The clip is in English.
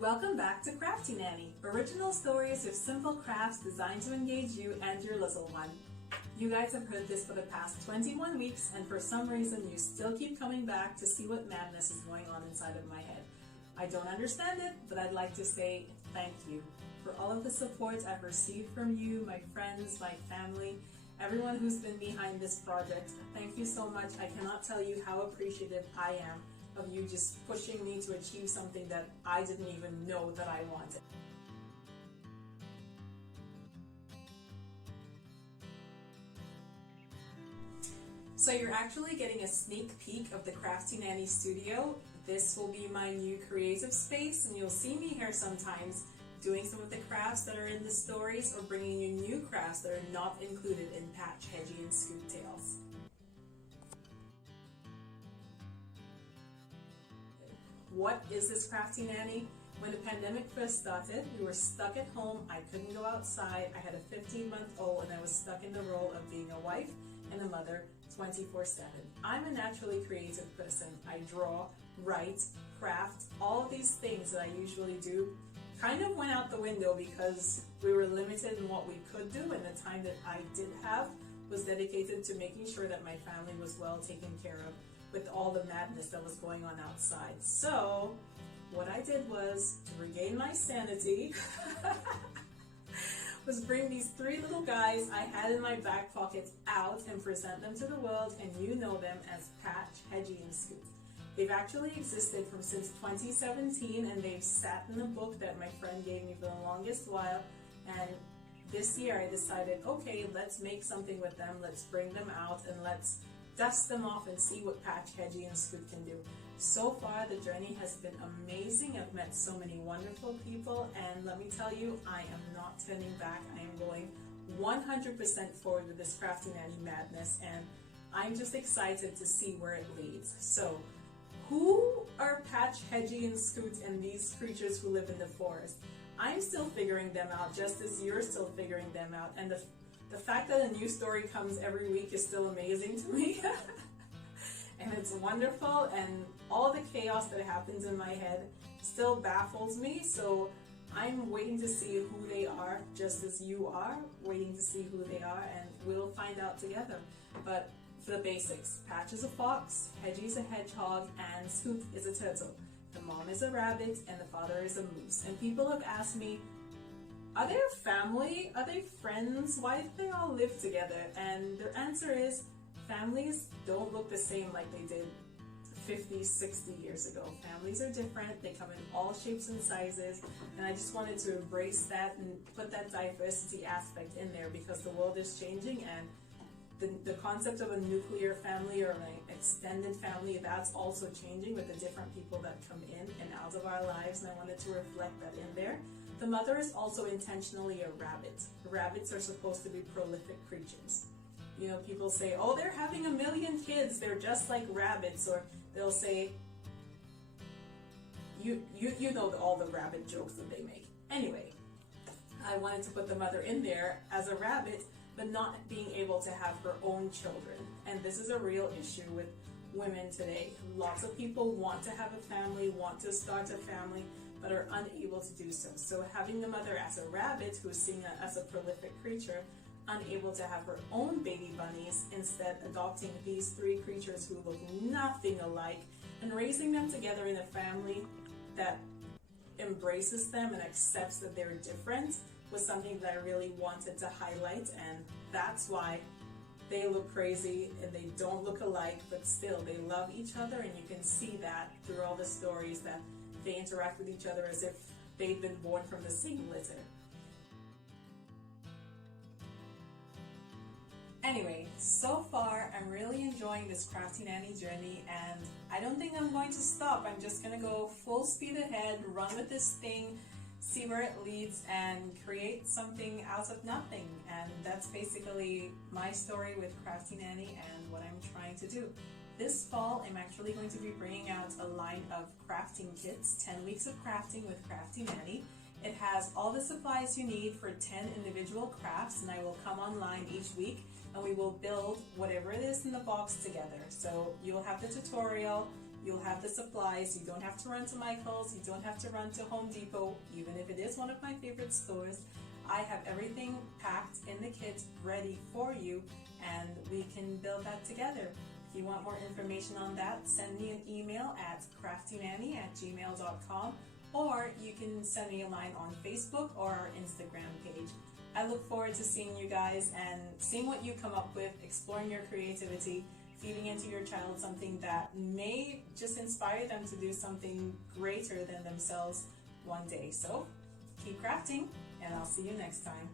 Welcome back to Crafti Nanni, original stories with simple crafts designed to engage you and your little one. You guys have heard this for the past 21 weeks, and for some reason you still keep coming back to see what madness is going on inside of my head. I don't understand it, but I'd like to say thank you for all of the support I've received from you, my friends, my family, everyone who's been behind this project. Thank you so much. I cannot tell you how appreciative I am of you just pushing me to achieve something that I didn't even know that I wanted. So you're actually getting a sneak peek of the Crafti Nanni studio. This will be my new creative space, and you'll see me here sometimes doing some of the crafts that are in the stories or bringing you new crafts that are not included in Patch, Hedgy and Scoot tales. What is this Crafti Nanni? When the pandemic first started, we were stuck at home. I couldn't go outside. I had a 15-month-old and I was stuck in the role of being a wife and a mother 24/7. I'm a naturally creative person. I draw, write, craft, all of these things that I usually do kind of went out the window because we were limited in what we could do, and the time that I did have was dedicated to making sure that my family was well taken care of with all the madness that was going on outside. So what I did was, to regain my sanity, was bring these three little guys I had in my back pocket out and present them to the world, and you know them as Patch, Hedgy and Scoot. They've actually existed since 2017, and they've sat in a book that my friend gave me for the longest while, and this year I decided, okay, let's make something with them, let's bring them out, and let's dust them off and see what Patch, Hedgy and Scoot can do. So far, the journey has been amazing. I've met so many wonderful people, and let me tell you, I am not turning back. I am going 100% forward with this Crafti Nanni madness, and I'm just excited to see where it leads. So, who are Patch, Hedgy and Scoot and these creatures who live in the forest? I'm still figuring them out, just as you're still figuring them out, and the fact that a new story comes every week is still amazing to me. And it's wonderful, and all the chaos that happens in my head still baffles me, so I'm waiting to see who they are, just as you are waiting to see who they are, and we'll find out together. But for the basics, Patch is a fox, Hedgy is a hedgehog, and Scoot is a turtle. The mom is a rabbit, and the father is a moose. And people have asked me, are they a family? Are they friends? Why do they all live together? And the answer is, families don't look the same like they did 50, 60 years ago. Families are different. They come in all shapes and sizes. And I just wanted to embrace that and put that diversity aspect in there, because the world is changing, and the concept of a nuclear family or an extended family, that's also changing with the different people that come in and out of our lives, and I wanted to reflect that in there. The mother is also intentionally a rabbit. Rabbits are supposed to be prolific creatures. You know, people say, oh, they're having 1 million kids, they're just like rabbits, or they'll say, you know all the rabbit jokes that they make. Anyway, I wanted to put the mother in there as a rabbit, but not being able to have her own children. And this is a real issue with women today. Lots of people want to have a family, want to start a family, but are unable to do so. So having the mother as a rabbit, who's seen as a prolific creature, unable to have her own baby bunnies, instead adopting these three creatures who look nothing alike and raising them together in a family that embraces them and accepts that they're different, was something that I really wanted to highlight. And that's why they look crazy and they don't look alike, but still they love each other, and you can see that through all the stories that they interact with each other as if they've been born from the same litter. Anyway, so far I'm really enjoying this Crafti Nanni journey, and I don't think I'm going to stop. I'm just gonna go full speed ahead, run with this thing, see where it leads, and create something out of nothing. And that's basically my story with Crafti Nanni and what I'm trying to do. This fall, I'm actually going to be bringing out a line of crafting kits, 10 weeks of crafting with Crafti Nanni. It has all the supplies you need for 10 individual crafts, and I will come online each week and we will build whatever it is in the box together. So you'll have the tutorial, You'll have the supplies. You don't have to run to Michael's. You don't have to run to Home Depot, even if it is one of my favorite stores. I have everything packed in the kit ready for you, and we can build that together. If you want more information on that, send me an email at craftinanni@gmail.com, or you can send me a line on Facebook or our Instagram page. I look forward to seeing you guys and seeing what you come up with, exploring your creativity, feeding into your child something that may just inspire them to do something greater than themselves one day. So keep crafting, and I'll see you next time.